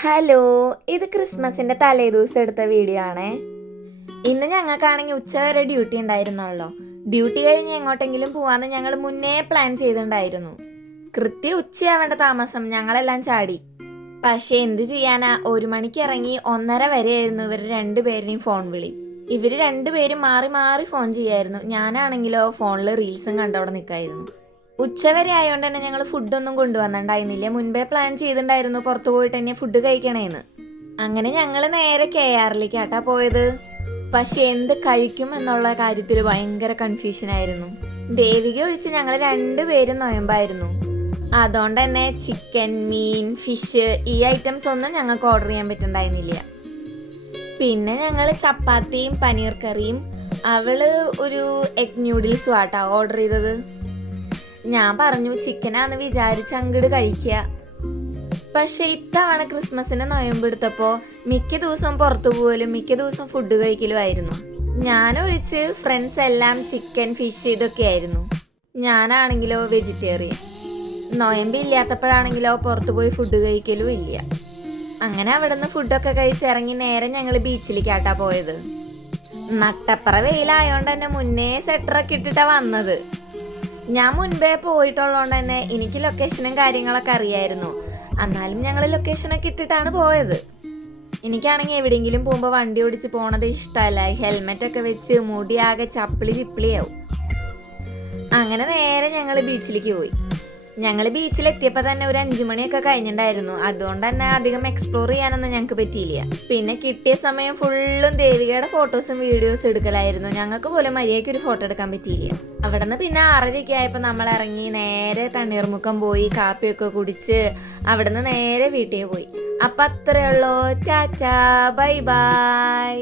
Hello ഇത് ക്രിസ്മസിന്റെ തലേദിവസം എടുത്ത വീഡിയോ ആണേ. ഇന്ന് ഞങ്ങൾക്കാണെങ്കിൽ ഉച്ചവരെ ഡ്യൂട്ടി ഉണ്ടായിരുന്നല്ലോ ഡ്യൂട്ടി കഴിഞ്ഞ് എങ്ങോട്ടെങ്കിലും പോവാന്ന് ഞങ്ങൾ മുന്നേ പ്ലാൻ ചെയ്തിട്ടുണ്ടായിരുന്നു. കൃത്യം ഉച്ചയാവേണ്ട താമസം ഞങ്ങളെല്ലാം ചാടി. പക്ഷെ എന്ത് ചെയ്യാനാ? ഒരു മണിക്ക് ഇറങ്ങി ഒന്നര വരെയായിരുന്നു ഇവർ രണ്ടുപേരെയും ഫോൺ വിളി. ഇവർ രണ്ടുപേരും മാറി മാറി ഫോൺ ചെയ്യായിരുന്നു. ഞാനാണെങ്കിലോ ഫോണിൽ റീൽസും കണ്ടവിടെ നിൽക്കായിരുന്നു ഉച്ചവരെ ആയതുകൊണ്ട് തന്നെ ഞങ്ങൾ ഫുഡൊന്നും കൊണ്ടുവന്നിട്ടുണ്ടായിരുന്നില്ല. മുൻപേ പ്ലാൻ ചെയ്തിട്ടുണ്ടായിരുന്നു പുറത്തു പോയിട്ട് തന്നെ ഫുഡ് കഴിക്കണേന്ന്. അങ്ങനെ ഞങ്ങൾ നേരെ കെ ആറിലേക്കാട്ടാ പോയത്. പക്ഷെ എന്ത് കഴിക്കും എന്നുള്ള കാര്യത്തിൽ ഭയങ്കര കൺഫ്യൂഷൻ ആയിരുന്നു. ദേവിക ഒഴിച്ച് ഞങ്ങൾ രണ്ടുപേരും നോയമ്പായിരുന്നു. അതുകൊണ്ട് തന്നെ ചിക്കൻ മീൻ ഫിഷ് ഈ ഐറ്റംസ് ഒന്നും ഞങ്ങൾക്ക് ഓർഡർ ചെയ്യാൻ പറ്റുന്നുണ്ടായിരുന്നില്ല പിന്നെ ഞങ്ങൾ ചപ്പാത്തിയും പനീർ കറിയും അവൾ ഒരു എഗ് ന്യൂഡിൽസും ആട്ടാ ഓർഡർ ചെയ്തത്. ഞാൻ പറഞ്ഞു ചിക്കനാന്ന് വിചാരിച്ച് അങ്ങട് കഴിക്കുക. പക്ഷെ ഇത്തവണ ക്രിസ്മസിന് നൊയമ്പെടുത്തപ്പോൾ മിക്ക ദിവസവും പുറത്തു പോകലും മിക്ക ദിവസം ഫുഡ് കഴിക്കലുമായിരുന്നു ഞാനൊഴിച്ച് ഫ്രണ്ട്സ് എല്ലാം ചിക്കൻ ഫിഷ് ഇതൊക്കെ ആയിരുന്നു. ഞാനാണെങ്കിലോ വെജിറ്റേറിയൻ നൊയമ്പില്ലാത്തപ്പോഴാണെങ്കിലോ പുറത്തു പോയി ഫുഡ് കഴിക്കലും ഇല്ല. അങ്ങനെ അവിടെ നിന്ന് ഫുഡൊക്കെ കഴിച്ചിറങ്ങി നേരെ ഞങ്ങൾ ബീച്ചിലേക്കാട്ടാ പോയത്. നട്ടപ്പറ വെയിലായോണ്ട് തന്നെ മുന്നേ സെറ്ററൊക്കെ ഇട്ടിട്ടാ വന്നത്. ഞാൻ മുൻപേ പോയിട്ടുള്ളതുകൊണ്ട് തന്നെ എനിക്ക് ലൊക്കേഷനും കാര്യങ്ങളൊക്കെ അറിയായിരുന്നു. എന്നാലും ഞങ്ങൾ ലൊക്കേഷനൊക്കെ ഇട്ടിട്ടാണ് പോയത്. എനിക്കാണെങ്കിൽ എവിടെയെങ്കിലും പോകുമ്പോൾ വണ്ടി ഓടിച്ച് പോണത് ഇഷ്ടമല്ല. ഹെൽമെറ്റൊക്കെ വെച്ച് മുടിയാകെ ചപ്പിളി ചിപ്പിളിയാവും. അങ്ങനെ നേരെ ഞങ്ങൾ ബീച്ചിലേക്ക് പോയി. ഞങ്ങൾ ബീച്ചിലെത്തിയപ്പോൾ തന്നെ ഒരു അഞ്ചു മണിയൊക്കെ കഴിഞ്ഞിട്ടുണ്ടായിരുന്നു അതുകൊണ്ട് തന്നെ അധികം എക്സ്പ്ലോർ ചെയ്യാനൊന്നും ഞങ്ങൾക്ക് പറ്റിയില്ല. പിന്നെ കിട്ടിയ സമയം ഫുള്ളും ദേവികയുടെ ഫോട്ടോസും വീഡിയോസും എടുക്കലായിരുന്നു. ഞങ്ങൾക്ക് പോലും മര്യാദയ്ക്ക് ഒരു ഫോട്ടോ എടുക്കാൻ പറ്റിയില്ല. അവിടെ നിന്ന് പിന്നെ ആറരയ്ക്ക് ആയപ്പോൾ നമ്മൾ ഇറങ്ങി നേരെ തണ്ണീർമുക്കം പോയി കാപ്പിയൊക്കെ കുടിച്ച് അവിടെ നിന്ന് നേരെ വീട്ടിൽ പോയി. അപ്പം അത്രയുള്ളൂ ചാച്ചാ ബൈ ബൈ.